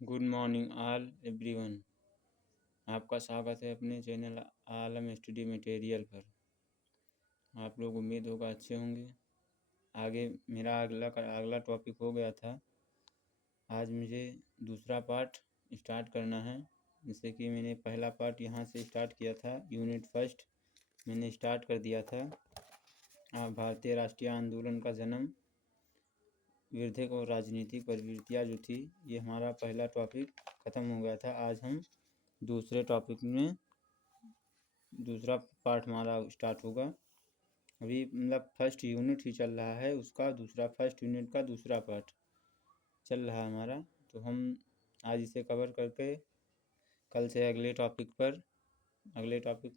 Good morning all everyone. आपका स्वागत है अपने चैनल आलम स्टडी मटेरियल पर। आप लोग उम्मीद होगा अच्छे होंगे। आगे मेरा अगला टॉपिक हो गया था। आज मुझे दूसरा पार्ट स्टार्ट करना है। जैसे कि मैंने पहला पार्ट यहाँ से स्टार्ट किया था, यूनिट फर्स्ट मैंने स्टार्ट कर दिया था। भारतीय राष्ट्रीय आंदोलन का जन्म, विरोधक और राजनीतिक प्रवृत्तियाँ जो थी, ये हमारा पहला टॉपिक ख़त्म हो गया था। आज हम दूसरे टॉपिक में दूसरा पार्ट हमारा स्टार्ट होगा। अभी मतलब फर्स्ट यूनिट ही चल रहा है, उसका फर्स्ट यूनिट का दूसरा पार्ट चल रहा है हमारा। तो हम आज इसे कवर करके कल से अगले टॉपिक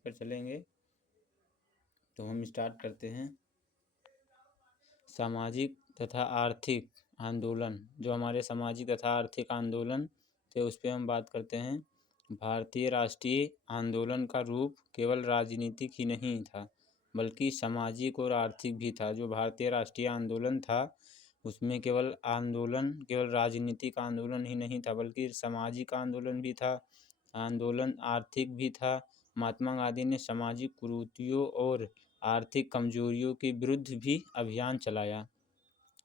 पर चलेंगे। तो हम स्टार्ट करते हैं। सामाजिक तथा आर्थिक आंदोलन, जो हमारे सामाजिक तथा आर्थिक आंदोलन थे उस पर हम बात करते हैं। भारतीय राष्ट्रीय आंदोलन का रूप केवल राजनीतिक ही नहीं था बल्कि सामाजिक और आर्थिक भी था। जो भारतीय राष्ट्रीय आंदोलन था उसमें केवल राजनीतिक आंदोलन ही नहीं था बल्कि सामाजिक आंदोलन भी था, आंदोलन आर्थिक भी था। महात्मा गांधी ने सामाजिक कुरीतियों और आर्थिक कमजोरियों के विरुद्ध भी अभियान चलाया।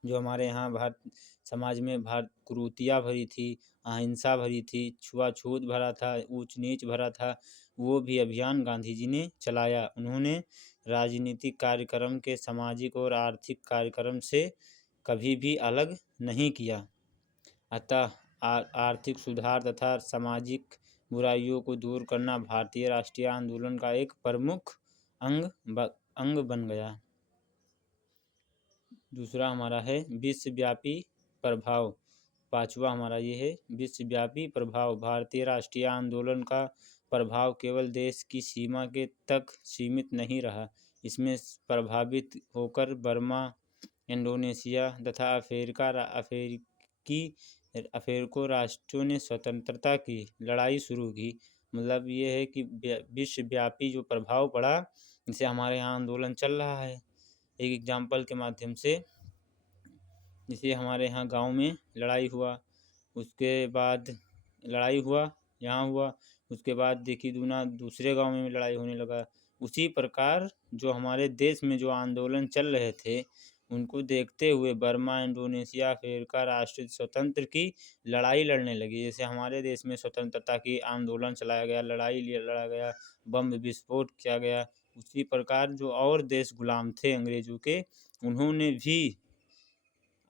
जो हमारे यहाँ भारत समाज में कुरीतियाँ भरी थी, अहिंसा भरी थी, छुआछूत भरा था, ऊंच नीच भरा था, वो भी अभियान गांधी जी ने चलाया। उन्होंने राजनीतिक कार्यक्रम के सामाजिक और आर्थिक कार्यक्रम से कभी भी अलग नहीं किया। अतः आर्थिक सुधार तथा सामाजिक बुराइयों को दूर करना भारतीय राष्ट्रीय आंदोलन का एक प्रमुख अंग बन गया। दूसरा हमारा है विश्वव्यापी प्रभाव। पांचवा हमारा ये है विश्वव्यापी प्रभाव। भारतीय राष्ट्रीय आंदोलन का प्रभाव केवल देश की सीमा के तक सीमित नहीं रहा। इसमें प्रभावित होकर बर्मा, इंडोनेशिया तथा अफ्रीकी राष्ट्रों ने स्वतंत्रता की लड़ाई शुरू की। मतलब ये है कि विश्वव्यापी जो प्रभाव पड़ा, जिसे हमारे यहाँ आंदोलन चल रहा है। एक एग्जाम्पल के माध्यम से, जैसे हमारे यहाँ गांव में लड़ाई हुआ, उसके बाद यहाँ हुआ, उसके बाद देखी दूना दूसरे गांव में लड़ाई होने लगा। उसी प्रकार जो हमारे देश में जो आंदोलन चल रहे थे उनको देखते हुए बर्मा, इंडोनेशिया, अफ्रीका राष्ट्र स्वतंत्र की लड़ाई लड़ने लगी। जैसे हमारे देश में स्वतंत्रता की आंदोलन चलाया गया, लड़ा गया, बम विस्फोट किया गया, उसी प्रकार जो और देश गुलाम थे अंग्रेजों के, उन्होंने भी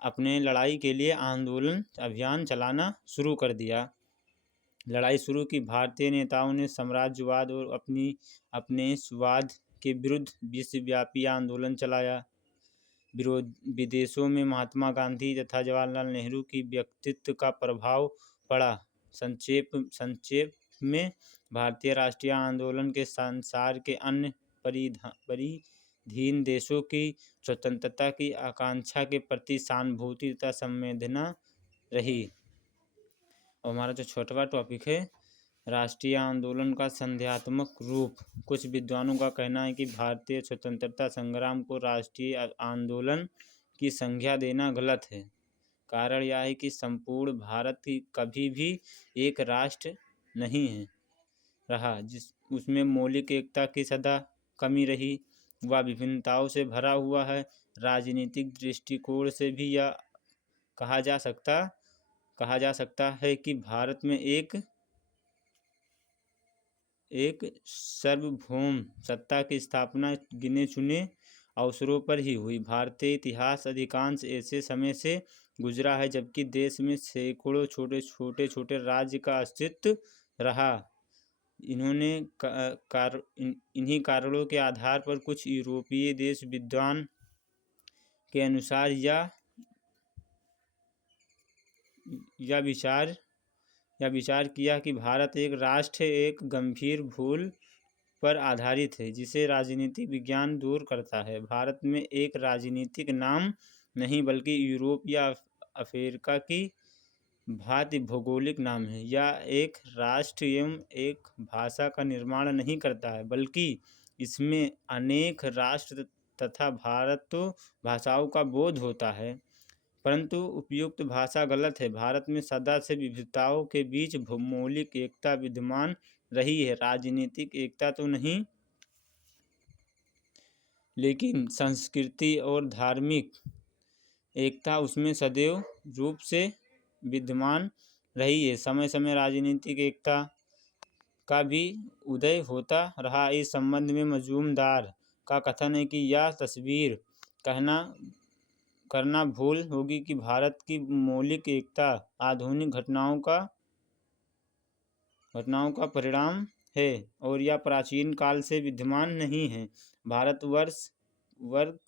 अपने लड़ाई के लिए आंदोलन अभियान चलाना शुरू कर दिया। लड़ाई शुरू की। भारतीय नेताओं ने साम्राज्यवाद और अपने स्वाद के विरुद्ध विश्वव्यापी आंदोलन चलाया। विदेशों में महात्मा गांधी तथा जवाहरलाल नेहरू की व्यक्तित्व का प्रभाव पड़ा। संक्षेप में भारतीय राष्ट्रीय आंदोलन के संसार के अन्य परिधीन देशों की स्वतंत्रता की आकांक्षा के प्रति सहानुभूति तथा संवेदना रही। और हमारा जो छठवां टॉपिक है राष्ट्रीय आंदोलन का संध्यात्मक रूप। कुछ विद्वानों का कहना है कि भारतीय स्वतंत्रता संग्राम को राष्ट्रीय आंदोलन की संज्ञा देना गलत है। कारण यह है कि संपूर्ण भारत कभी भी एक राष्ट्र नहीं है रहा, उसमें मौलिक एकता की सदा कमी रही, वह विभिन्नताओं से भरा हुआ है। राजनीतिक दृष्टिकोण से भी यह कहा जा सकता है कि भारत में एक सार्वभौम सत्ता की स्थापना गिने चुने अवसरों पर ही हुई। भारतीय इतिहास अधिकांश ऐसे समय से गुजरा है जबकि देश में सैकड़ों छोटे राज्य का अस्तित्व रहा। इन्हीं कारणों के आधार पर कुछ यूरोपीय देश विद्वान के अनुसार यह विचार किया कि भारत एक राष्ट्र एक गंभीर भूल पर आधारित है जिसे राजनीतिक विज्ञान दूर करता है। भारत में एक राजनीतिक नाम नहीं बल्कि यूरोप या अफ्रीका की भांति भौगोलिक नाम है। यह एक राष्ट्र एवं एक भाषा का निर्माण नहीं करता है बल्कि इसमें अनेक राष्ट्र तथा भारत भाषाओं का बोध होता है। परंतु उपयुक्त भाषा गलत है। भारत में सदा से विविधताओं के बीच भौगोलिक एकता विद्यमान रही है, राजनीतिक एकता तो नहीं, लेकिन संस्कृति और धार्मिक एकता उसमें सदैव रूप से विद्यमान रही है। समय समय राजनीतिक एकता का भी उदय होता रहा। इस संबंध में मजूमदार का कथन है कि यह तस्वीर करना भूल होगी कि भारत की मौलिक एकता आधुनिक घटनाओं का परिणाम है और यह प्राचीन काल से विद्यमान नहीं है। भारतवर्ष वर्ग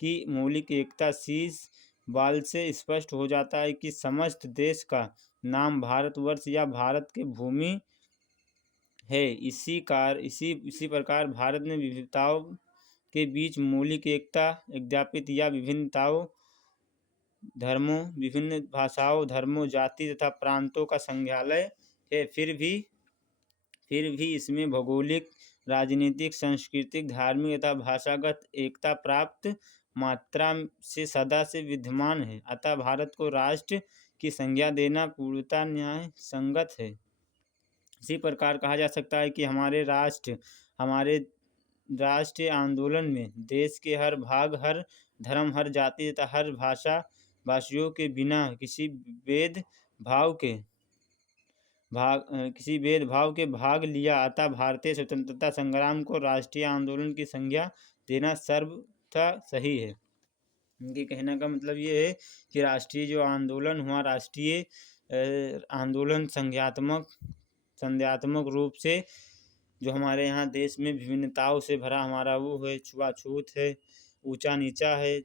की मौलिक एकता शीश बाल से स्पष्ट हो जाता है कि समस्त देश का नाम भारतवर्ष या भारत की भूमि है। इसी प्रकार भारत में विविधताओं के बीच मौलिक एकता यद्यपित या विभिन्नताओं धर्मों, विभिन्न भाषाओं, धर्मों, जाति तथा प्रांतों का संग्रहालय है, फिर भी इसमें भौगोलिक, राजनीतिक, सांस्कृतिक, धार्मिक तथा भाषागत एकता पर्याप्त मात्रा से सदा से विद्यमान है। अतः भारत को राष्ट्र की संज्ञा देना पूर्णतः न्याय संगत है। इसी प्रकार कहा जा सकता है कि हमारे राष्ट्रीय आंदोलन में देश के हर भाग, हर धर्म, हर जाति तथा हर भाषा भाषियों के बिना किसी भेदभाव के भाग लिया। अतः भारतीय स्वतंत्रता संग्राम को राष्ट्रीय आंदोलन की संज्ञा देना सर्वथा सही है। उनके कहने का मतलब ये है कि राष्ट्रीय जो आंदोलन हुआ, राष्ट्रीय आंदोलन संज्ञात्मक रूप से जो हमारे यहाँ देश में विभिन्नताओं से भरा हमारा वो है, छुआछूत है, ऊंचा नीचा है,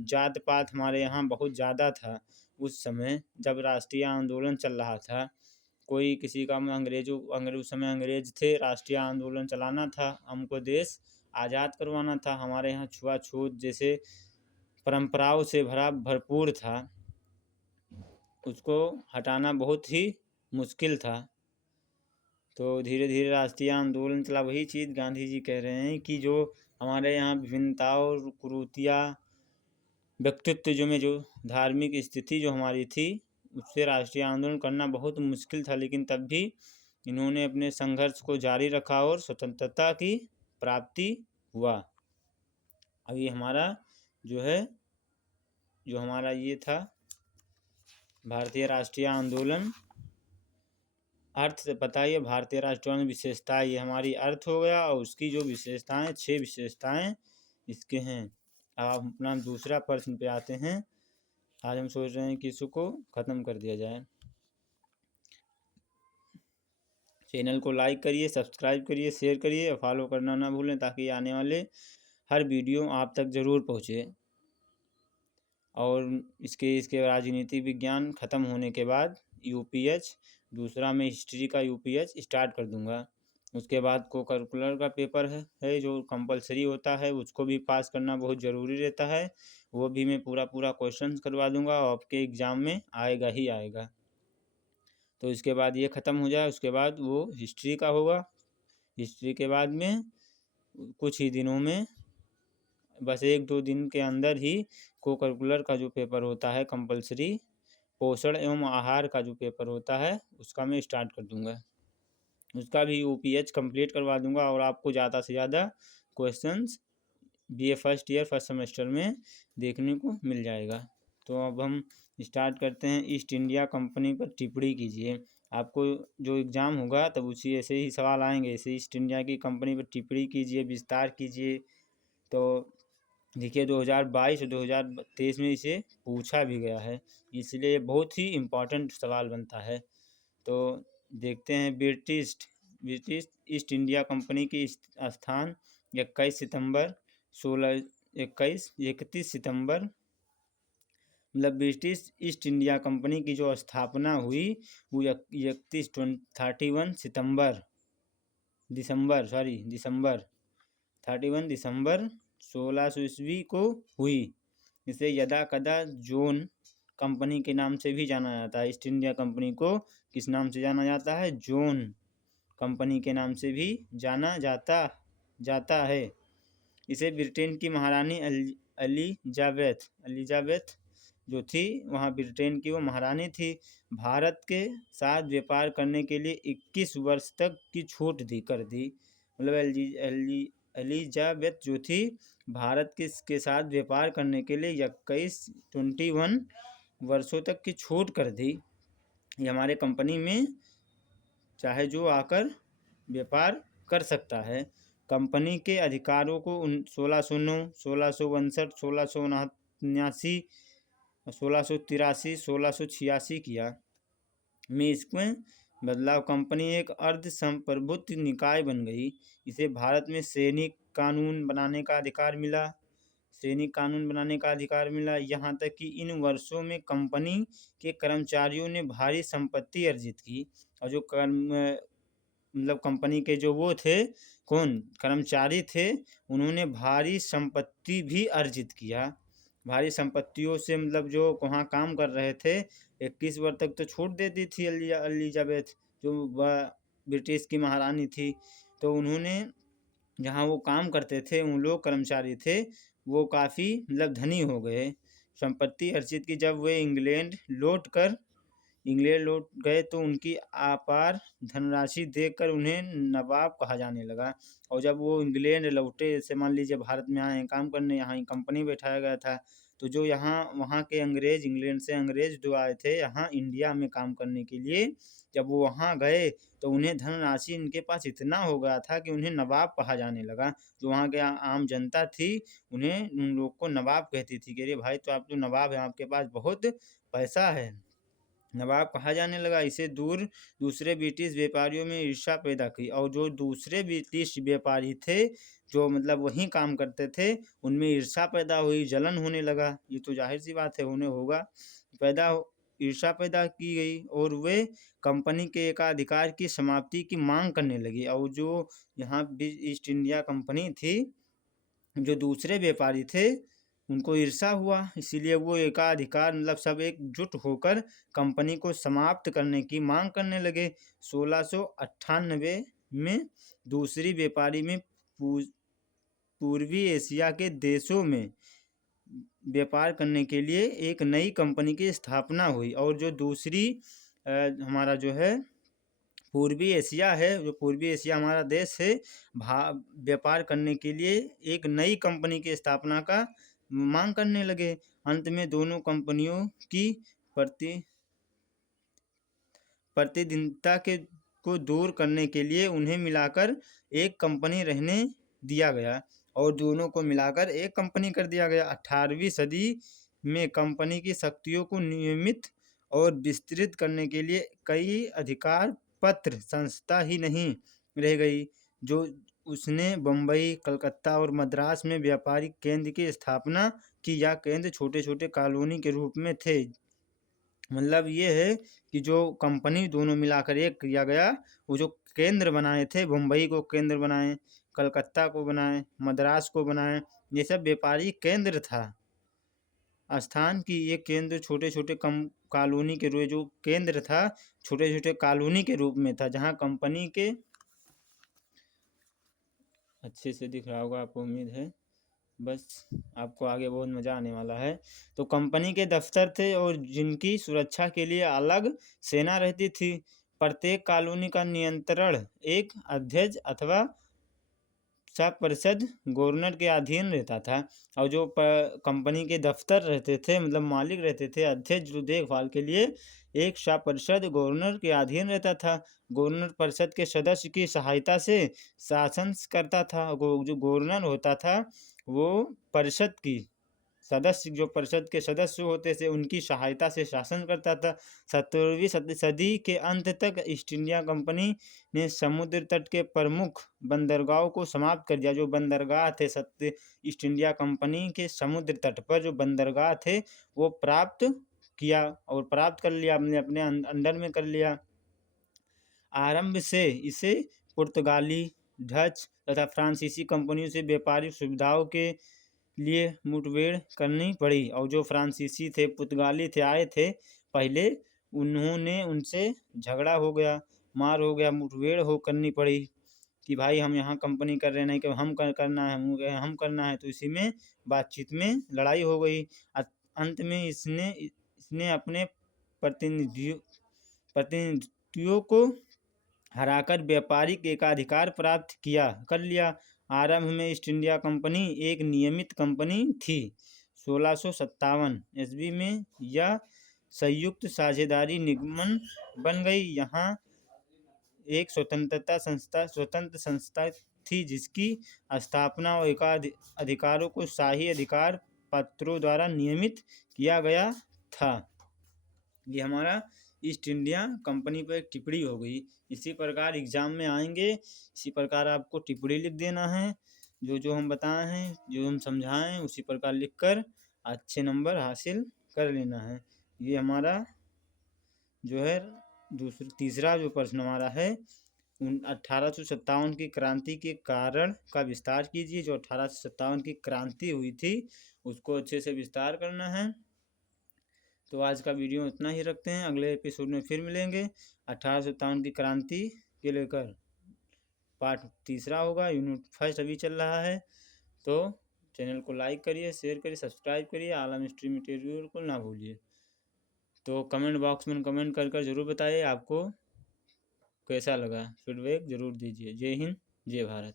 जात पात हमारे यहाँ बहुत ज़्यादा था। उस समय जब राष्ट्रीय आंदोलन चल रहा था, कोई किसी का उस समय अंग्रेज थे, राष्ट्रीय आंदोलन चलाना था, हमको देश आज़ाद करवाना था। हमारे यहाँ छुआछूत जैसे परंपराओं से भरपूर था, उसको हटाना बहुत ही मुश्किल था। तो धीरे धीरे राष्ट्रीय आंदोलन चला। वही चीज़ गांधी जी कह रहे हैं कि जो हमारे यहाँ विभिन्नताओं, कुरीतियाँ, व्यक्तित्व जो धार्मिक स्थिति जो हमारी थी, उससे राष्ट्रीय आंदोलन करना बहुत मुश्किल था, लेकिन तब भी इन्होंने अपने संघर्ष को जारी रखा और स्वतंत्रता की प्राप्ति हुआ। अभी हमारा जो हमारा ये था भारतीय राष्ट्रीय आंदोलन, अर्थ से बताइए भारतीय राष्ट्रीय आंदोलन विशेषताएं, ये हमारी अर्थ हो गया और उसकी जो विशेषताएं, 6 विशेषताएं इसके हैं। अब आप अपना दूसरा प्रश्न पे आते हैं। आज हम सोच रहे हैं कि इसको ख़त्म कर दिया जाए। चैनल को लाइक करिए, सब्सक्राइब करिए, शेयर करिए और फॉलो करना ना भूलें, ताकि आने वाले हर वीडियो आप तक ज़रूर पहुँचे। और इसके राजनीति विज्ञान ख़त्म होने के बाद यूपीएच दूसरा मैं हिस्ट्री का यूपीएच स्टार्ट कर दूंगा। उसके बाद को करिकुलर का पेपर है जो कंपलसरी होता है, उसको भी पास करना बहुत ज़रूरी रहता है। वो भी मैं पूरा क्वेश्चन करवा दूंगा और आपके एग्ज़ाम में आएगा ही आएगा। तो इसके बाद ये ख़त्म हो जाए, उसके बाद वो हिस्ट्री का होगा। हिस्ट्री के बाद में कुछ ही दिनों में, बस 1-2 दिन के अंदर ही को करिकुलर का जो पेपर होता है कंपलसरी, पोषण एवं आहार का जो पेपर होता है, उसका मैं स्टार्ट कर दूंगा। उसका भी यूपीएच कंप्लीट करवा दूंगा और आपको ज़्यादा से ज़्यादा questions BA first year first semester में देखने को मिल जाएगा। तो अब हम स्टार्ट करते हैं। ईस्ट इंडिया कंपनी पर टिप्पणी कीजिए। आपको जो एग्ज़ाम होगा तब उसी ऐसे ही सवाल आएंगे, ऐसे ईस्ट इंडिया की कंपनी पर टिप्पणी कीजिए, विस्तार कीजिए। तो देखिए 2022 और 2023 में इसे पूछा भी गया है, इसलिए बहुत ही इम्पोर्टेंट सवाल बनता है। तो देखते हैं। ब्रिटिश ईस्ट इंडिया कंपनी की स्थान 31 सितंबर मतलब ब्रिटिश ईस्ट इंडिया कंपनी की जो स्थापना हुई वो 31 दिसंबर 1600 ईस्वी को हुई। इसे यदा कदा जोन कंपनी के नाम से भी जाना जाता है। ईस्ट इंडिया कंपनी को किस नाम से जाना जाता है? जोन कंपनी के नाम से भी जाना जाता है। इसे ब्रिटेन की महारानी एलिजाबेथ जो थी वहाँ ब्रिटेन की वो महारानी थी, भारत के साथ व्यापार करने के लिए 21 वर्ष तक की छूट कर दी। मतलब एलिजाबेथ जो थी भारत के साथ व्यापार करने के लिए 21 वर्षों तक की छूट कर दी। ये हमारे कंपनी में चाहे जो आकर व्यापार कर सकता है। कंपनी के अधिकारों को 1609, 1659, 1679, 1683, 1686 किया में इसमें बदलाव। कंपनी एक अर्ध संप्रभुत्व निकाय बन गई। इसे भारत में सैनिक कानून बनाने का अधिकार मिला। यहाँ तक कि इन वर्षों में कंपनी के कर्मचारियों ने भारी संपत्ति अर्जित की। और जो मतलब कंपनी के जो वो थे कर्मचारी थे, उन्होंने भारी संपत्ति भी अर्जित किया। भारी संपत्तियों से मतलब जो वहाँ काम कर रहे थे 21 वर्ष तक तो छूट दे दी थी एलिजाबेथ जो ब्रिटिश की महारानी थी। तो उन्होंने जहाँ वो काम करते थे उन लोग कर्मचारी थे वो काफ़ी मतलब धनी हो गए, संपत्ति अर्जित की। जब वे इंग्लैंड लौट गए तो उनकी अपार धनराशि देखकर उन्हें नवाब कहा जाने लगा। और जब वो इंग्लैंड लौटे, जैसे मान लीजिए भारत में आए काम करने, यहाँ ही कंपनी बैठाया गया था, तो जो वहाँ के अंग्रेज, इंग्लैंड से अंग्रेज जो आए थे यहाँ इंडिया में काम करने के लिए, जब वो वहाँ गए तो उन्हें धनराशि इनके पास इतना हो गया था कि उन्हें नवाब कहा जाने लगा। जो वहाँ के आम जनता थी उन्हें उन लोग को नवाब कहती थी कि अरे भाई तो आप तो नवाब है, आपके पास बहुत पैसा है, नवाब कहा जाने लगा। इसे दूसरे ब्रिटिश व्यापारियों में ईर्ष्या पैदा की। और जो दूसरे ब्रिटिश व्यापारी थे जो मतलब वहीं काम करते थे उनमें ईर्ष्या पैदा हुई, जलन होने लगा। ये तो जाहिर सी बात है, होने होगा। ईर्ष्या पैदा की गई और वे कंपनी के एकाधिकार की समाप्ति की मांग करने लगी। और जो यहाँ ईस्ट इंडिया कंपनी थी, जो दूसरे व्यापारी थे उनको ईर्ष्या हुआ, इसीलिए वो एकाधिकार मतलब सब एकजुट होकर कंपनी को समाप्त करने की मांग करने लगे। 1698 में दूसरी व्यापारी में पूर्वी एशिया के देशों में व्यापार करने के लिए एक नई कंपनी की स्थापना हुई। और जो दूसरी हमारा जो है पूर्वी एशिया है, जो पूर्वी एशिया हमारा देश है, व्यापार करने के लिए एक नई कंपनी की स्थापना का मांग करने लगे। अंत में दोनों कंपनियों की प्रतिद्वंदिता को दूर करने के लिए उन्हें मिलाकर एक कंपनी रहने दिया गया और दोनों को मिलाकर एक कंपनी कर दिया गया। 18वीं सदी में कंपनी की शक्तियों को नियमित और विस्तृत करने के लिए कई अधिकार पत्र संस्था ही नहीं रह गई। जो उसने बम्बई, कलकत्ता और मद्रास में व्यापारिक केंद्र की स्थापना की। या केंद्र छोटे छोटे कॉलोनी के रूप में थे। मतलब ये है कि जो कंपनी दोनों मिलाकर एक किया गया, वो जो केंद्र बनाए थे, बम्बई को केंद्र बनाए, कलकत्ता को बनाए, मद्रास को बनाए, ये सब व्यापारिक केंद्र था। स्थान की ये केंद्र छोटे छोटे कॉलोनी के रूप, जो केंद्र था छोटे छोटे कॉलोनी के रूप में था, जहाँ कंपनी के अच्छे से दिख रहा होगा आपको, उम्मीद है। बस आपको आगे बहुत मज़ा आने वाला है। तो कंपनी के दफ्तर थे और जिनकी सुरक्षा के लिए अलग सेना रहती थी। प्रत्येक कॉलोनी का नियंत्रण एक अध्यक्ष अथवा सब परिषद गवर्नर के अधीन रहता था। और जो कंपनी के दफ्तर रहते थे, मतलब मालिक रहते थे, अध्यक्ष जो देखभाल के लिए एक शाह परिषद गवर्नर के अधीन रहता था। गवर्नर परिषद के सदस्य की सहायता से शासन करता था। जो गवर्नर होता था वो परिषद की सदस्य, जो परिषद के सदस्य होते थे, उनकी सहायता से शासन करता था। 17वीं सदी के अंत तक ईस्ट इंडिया कंपनी ने समुद्र तट के प्रमुख बंदरगाहों को समाप्त कर दिया। जो बंदरगाह थे ईस्ट इंडिया कंपनी के समुद्र तट पर जो बंदरगाह थे वो प्राप्त कर लिया, हमने अपने अंडर में कर लिया। आरंभ से इसे पुर्तगाली, डच तथा फ्रांसीसी कंपनियों से व्यापारिक सुविधाओं के लिए मुठभेड़ करनी पड़ी। और जो फ्रांसीसी थे, पुर्तगाली थे, आए थे पहले, उन्होंने उनसे झगड़ा हो गया, मार हो गया, मुठभेड़ करनी पड़ी कि भाई हम यहाँ कंपनी कर रहे, नहीं कि हम करना है, तो इसी में बातचीत में लड़ाई हो गई। अंत में इसने अपने प्रतिनिधियों को हराकर व्यापारिक एकाधिकार प्राप्त कर लिया। आरंभ में ईस्ट इंडिया कंपनी एक नियमित कंपनी थी। 1657 ईस्वी में यह संयुक्त साझेदारी निगम बन गई। यहाँ एक स्वतंत्र संस्था थी जिसकी स्थापना और अधिकारों को शाही अधिकार पत्रों द्वारा नियमित किया गया था। ये हमारा ईस्ट इंडिया कंपनी पर एक टिप्पणी हो गई। इसी प्रकार एग्जाम में आएंगे, इसी प्रकार आपको टिप्पणी लिख देना है। जो जो हम बताए हैं, जो हम समझाएं, उसी प्रकार लिखकर अच्छे नंबर हासिल कर लेना है। ये हमारा जो है तीसरा जो प्रश्न हमारा है 1857 की क्रांति के कारण का विस्तार कीजिए। जो 1857 की क्रांति हुई थी उसको अच्छे से विस्तार करना है। तो आज का वीडियो इतना ही रखते हैं, अगले एपिसोड में फिर मिलेंगे। 1857 की क्रांति के लेकर पार्ट तीसरा होगा। यूनिट फर्स्ट अभी चल रहा है। तो चैनल को लाइक करिए, शेयर करिए, सब्सक्राइब करिए। आलम हिस्ट्री मटेरियल को ना भूलिए। तो कमेंट बॉक्स में कमेंट कर ज़रूर बताइए आपको कैसा लगा, फीडबैक ज़रूर दीजिए। जय हिंद, जय भारत।